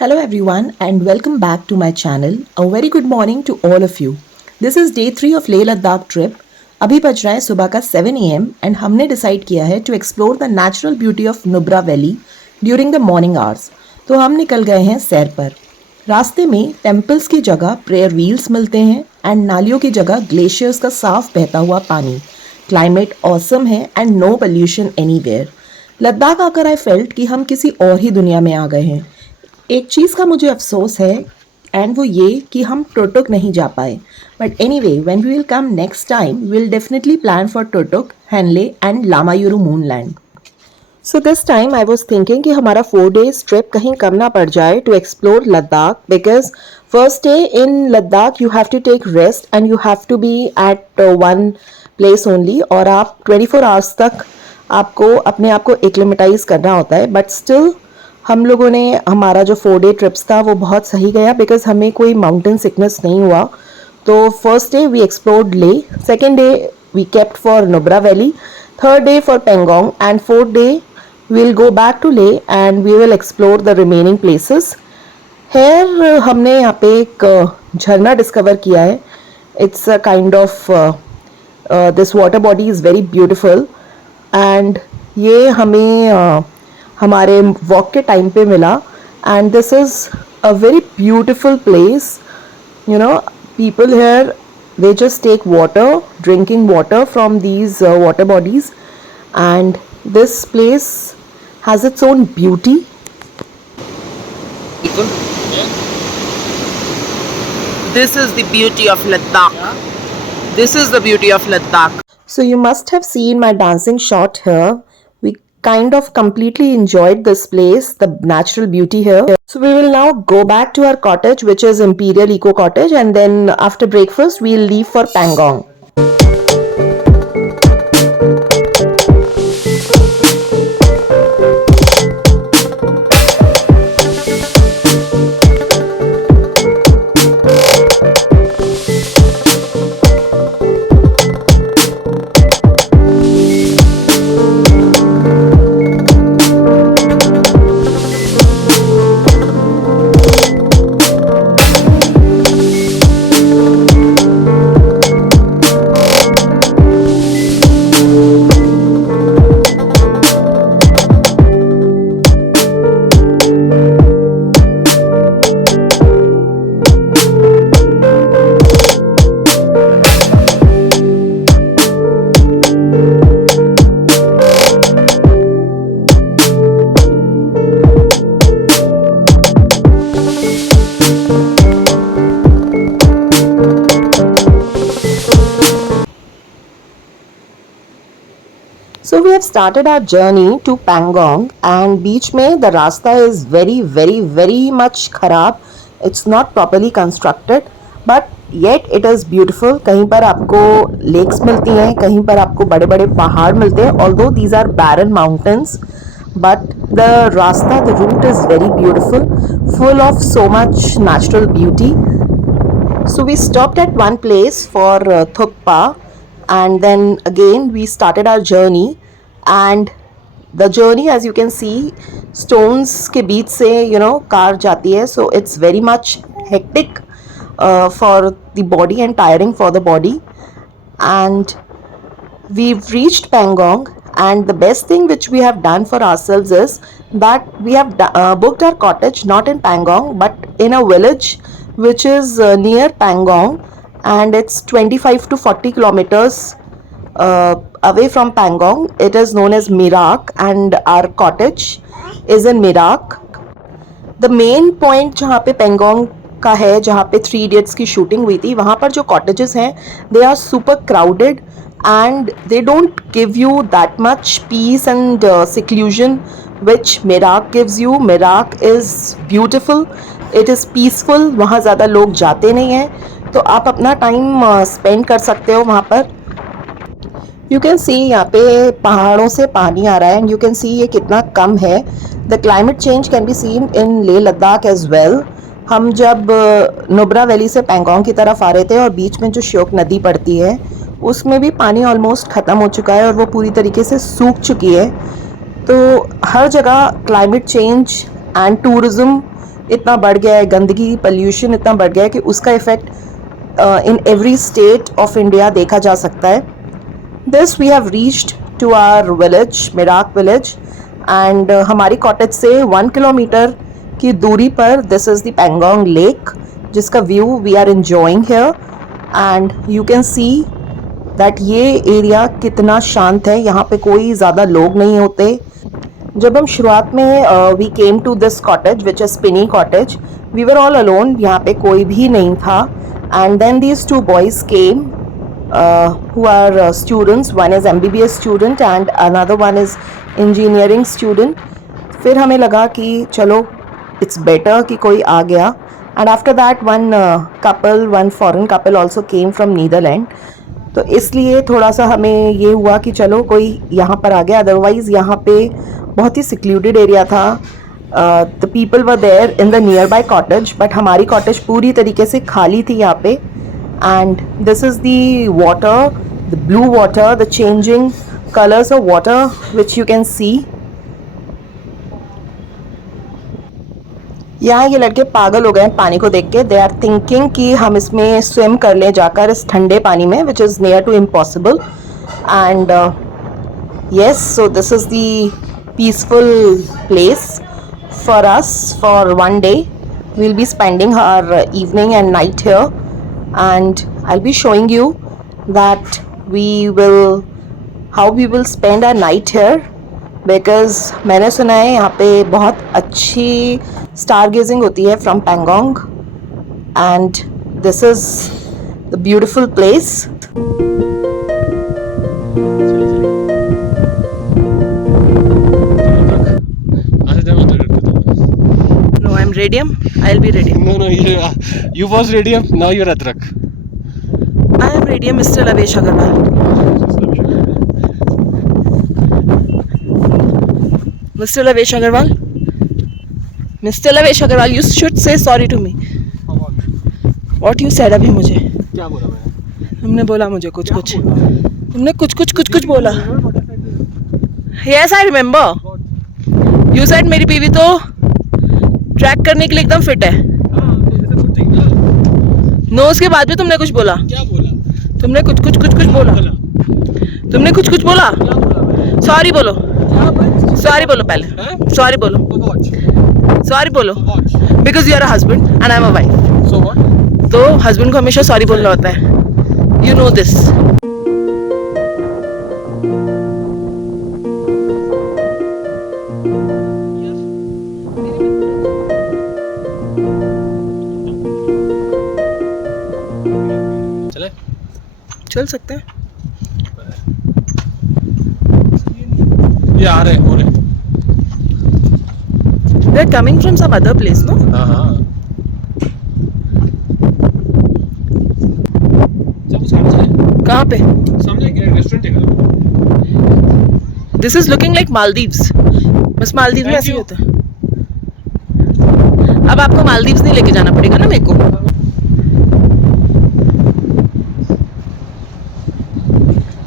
Hello everyone and welcome back to my channel. A very good morning to all of you. This is day 3 of Leh Ladakh trip. अभी बज रहा है सुबह का 7 AM and हमने decide किया है to explore the natural beauty of Nubra valley during the morning hours. तो हम निकल गए हैं सैर पर. रास्ते में टेम्पल्स की जगह प्रेयर व्हील्स मिलते हैं एंड नालियों की जगह ग्लेशियर्स का साफ बहता हुआ पानी. क्लाइमेट ऑसम है and no pollution anywhere. Ladakh आकर आई फेल्ट कि हम किसी और ही दुनिया में आ गए हैं. एक चीज़ का मुझे अफसोस है एंड वो ये कि हम टुरटुक नहीं जा पाए. But anyway when we will come next time we will definitely plan for Turtuk, Hanle and Lamayuru moonland. So this time I was thinking कि हमारा 4 days ट्रिप कहीं कम ना पड़ जाए to explore Ladakh, because first day in Ladakh you have to take rest and you have to be at one place only. और आप 24 आवर्स तक आपको अपने आप को एक्लिमेटाइज करना होता है. बट स्टिल हम लोगों ने हमारा जो 4 day ट्रिप्स था वो बहुत सही गया बिकॉज हमें कोई माउंटेन सिकनेस नहीं हुआ. तो first day we explored Leh, second day we kept for Nubra valley, third day for Pangong and fourth day we will go back to Leh and we will explore the remaining places. Here हमने यहाँ पे एक झरना discover किया है. It's a kind of this water body is very beautiful and ये हमें हमारे वॉक के टाइम पे मिला. And this is a very beautiful place. You know, people here, they just take water, drinking water from these water bodies, and this place has its own beauty. This is the beauty of Ladakh. This is the beauty of Ladakh. So you must have seen my dancing shot here. We kind of completely enjoyed this place, the natural beauty here. So we will now go back to our cottage, which is Imperial Eco Cottage, and then after breakfast we'll leave for Pangong. So we have started our journey to Pangong and बीच में the रास्ता is very much खराब. It's not properly constructed but yet it is beautiful. कहीं पर आपको lakes मिलती हैं, कहीं पर आपको बड़े बड़े पहाड़ मिलते हैं. Although these are barren mountains, but the रास्ता, the route is very beautiful, full of so much natural beauty. So we stopped at one place for Thukpa and then again we started our journey. And the journey, as you can see, stones के बीच से कार जाती है, so it's very much hectic for the body and tiring for the body. And we've reached Pangong, and the best thing which we have done for ourselves is that we have booked our cottage not in Pangong but in a village which is near Pangong, and it's 25 to 40 kilometers away from Pangong. It is known as Mirak and our cottage is in Mirak. The main point जहाँ पे Pangong का है, जहाँ पे 3 Idiots की शूटिंग हुई थी, वहाँ पर जो cottages हैं they are super crowded and they don't give you that much peace and seclusion which Mirak gives you. Mirak is beautiful, it is peaceful. वहाँ ज़्यादा लोग जाते नहीं हैं तो आप अपना टाइम स्पेंड कर सकते हो वहाँ पर. यू कैन सी यहाँ पे पहाड़ों से पानी आ रहा है एंड यू कैन सी ये कितना कम है. The climate change can be seen in Leh Ladakh as well. हम जब नुब्रा वैली से पैंगोंग की तरफ आ रहे थे और बीच में जो श्योक नदी पड़ती है उसमें भी पानी ऑलमोस्ट ख़त्म हो चुका है और वो पूरी तरीके से सूख चुकी है. तो हर जगह क्लाइमेट चेंज एंड टूरिज़्म इतना बढ़ गया है, गंदगी, पोल्यूशन इतना बढ़ गया है कि उसका effect in every state of India देखा जा सकता है. This we have reached to our village, Merak village, and हमारी कॉटेज से 1 किलोमीटर की दूरी पर this is the Pangong Lake, जिसका view we are enjoying here, and you can see that ये एरिया कितना शांत है. यहाँ पे कोई ज़्यादा लोग नहीं होते. जब हम शुरुआत में we came to this cottage which is Spiny cottage, we were all alone. यहाँ पे कोई भी नहीं था. And then these two boys came who are students. One is MBBS student and another one is engineering student. फिर हमें लगा कि चलो it's better कि कोई आ गया. And after that one foreign couple also came from Netherlands. तो इसलिए थोड़ा सा हमें ये हुआ कि चलो कोई यहाँ पर आ गया. अदरवाइज़ यहाँ पे बहुत ही सिक्लूडेड एरिया था. The people were there in the nearby cottage, but हमारी कॉटेज पूरी तरीके से खाली थी यहाँ पे. And this is the water, the blue water, the changing colours of water which you can see. यहाँ ये लड़के पागल हो गए हैं पानी को देख के. दे आर थिंकिंग कि हम इसमें स्विम कर लें जाकर इस ठंडे पानी में, which is near to impossible. And yes, so this is the peaceful place for us for one day. We'll be spending our evening and night here, and I'll be showing you that how we will spend our night here, because मैंने सुना है यहाँ पे बहुत अच्छी star gazing होती है from Pangong, and this is the beautiful place. No, I'm radium. I'll be radium. No, you was radium. Now you're Adrak. I am radium, Mr. Lavesh Agarwal. Mr. Lavesh Agarwal. Mr. Lavesh Agarwal, you should say sorry to me. What you said अभी मुझे. क्या बोला मैंने? तुमने बोला मुझे कुछ कुछ. तुमने कुछ बोला. Yes, I remember. You said मेरी बीवी तो ट्रैक करने के लिए एकदम फिट है. नो, उसके बाद भी तुमने कुछ बोला. क्या बोला? तुमने कुछ बोला. तुमने कुछ बोला. सॉरी बोलो. सॉरी बोलो पहले. सॉरी बोलो. सॉरी बोलो. Because you are a husband and I am a wife. So what? तो हस्बैंड को हमेशा सॉरी बोलना होता है. You know this. चले? चल सकते हैं. ये आ रहे हो रहे. They are coming from some other place, no? हाँ. जब सामने चले? कहाँ पे? सामने एक रेस्टोरेंट है. This is looking like Maldives. बस मालदीव में ऐसे ही होता है. अब आपको मालदीव्स नहीं लेके जाना पड़ेगा ना मेरे को.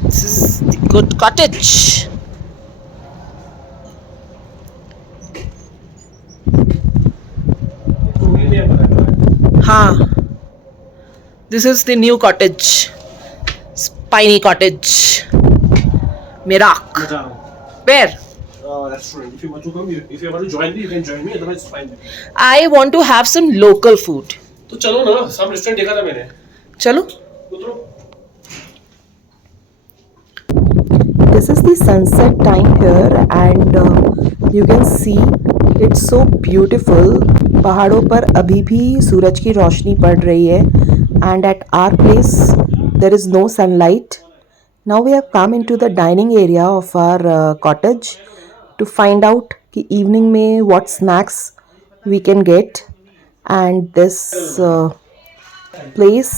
This is the good cottage. हाँ. This is the new cottage. Spiny cottage. Merak. Where? Restaurant. If you want to come, if you want to join me, you can join me. Otherwise, it's fine. I want to have some local food. तो चलो ना, सब रेस्टोरेंट देखा था मैंने. चलो. उतरो. This is the sunset time here, and you can see it's so beautiful. पहाड़ों पर अभी भी सूरज की रोशनी पड़ रही है, and at our place there is no sunlight. Now we have come into the dining area of our cottage to find out कि evening में what snacks we can get, and this place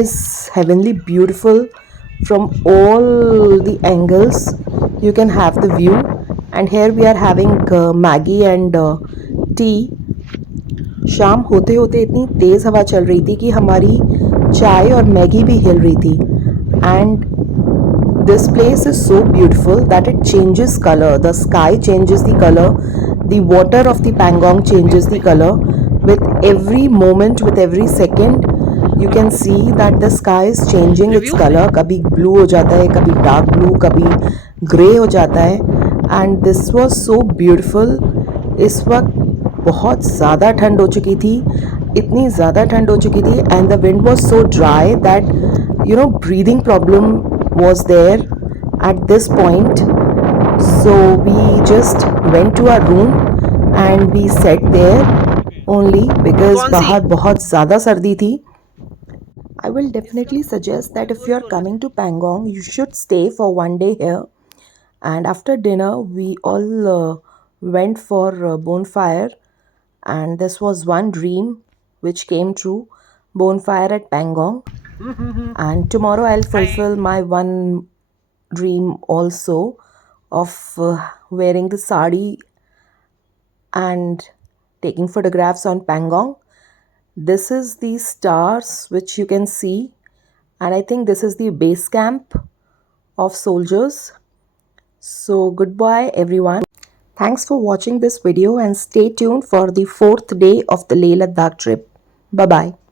is heavenly beautiful from all the angles. You can have the view, and here we are having Maggi and tea. शाम होते होते इतनी तेज़ हवा चल रही थी कि हमारी चाय और मैगी भी हिल रही थी. And this place is so beautiful that it changes color. The sky changes the color. The water of the Pangong changes the color. with every moment, with every second, you can see that the sky is changing its color. कभी blue हो जाता है, कभी dark blue, कभी grey हो जाता है, and this was so beautiful. इस वक्त बहुत ज़्यादा ठंड हो चुकी थी, इतनी ज़्यादा ठंड हो चुकी थी, and the wind was so dry that breathing problem was there at this point. So we just went to our room and we sat there only because बाहर बहुत ज़्यादा सर्दी थी. I will definitely suggest that if you are coming to Pangong, you should stay for one day here. And after dinner, we all went for bonfire, and this was one dream which came true: bonfire at Pangong. And tomorrow I'll fulfill my one dream also of wearing the sari and taking photographs on Pangong. This is the stars which you can see, and I think this is the base camp of soldiers. So goodbye everyone. Thanks for watching this video and stay tuned for the 4th day of the Leh Ladakh trip. Bye bye.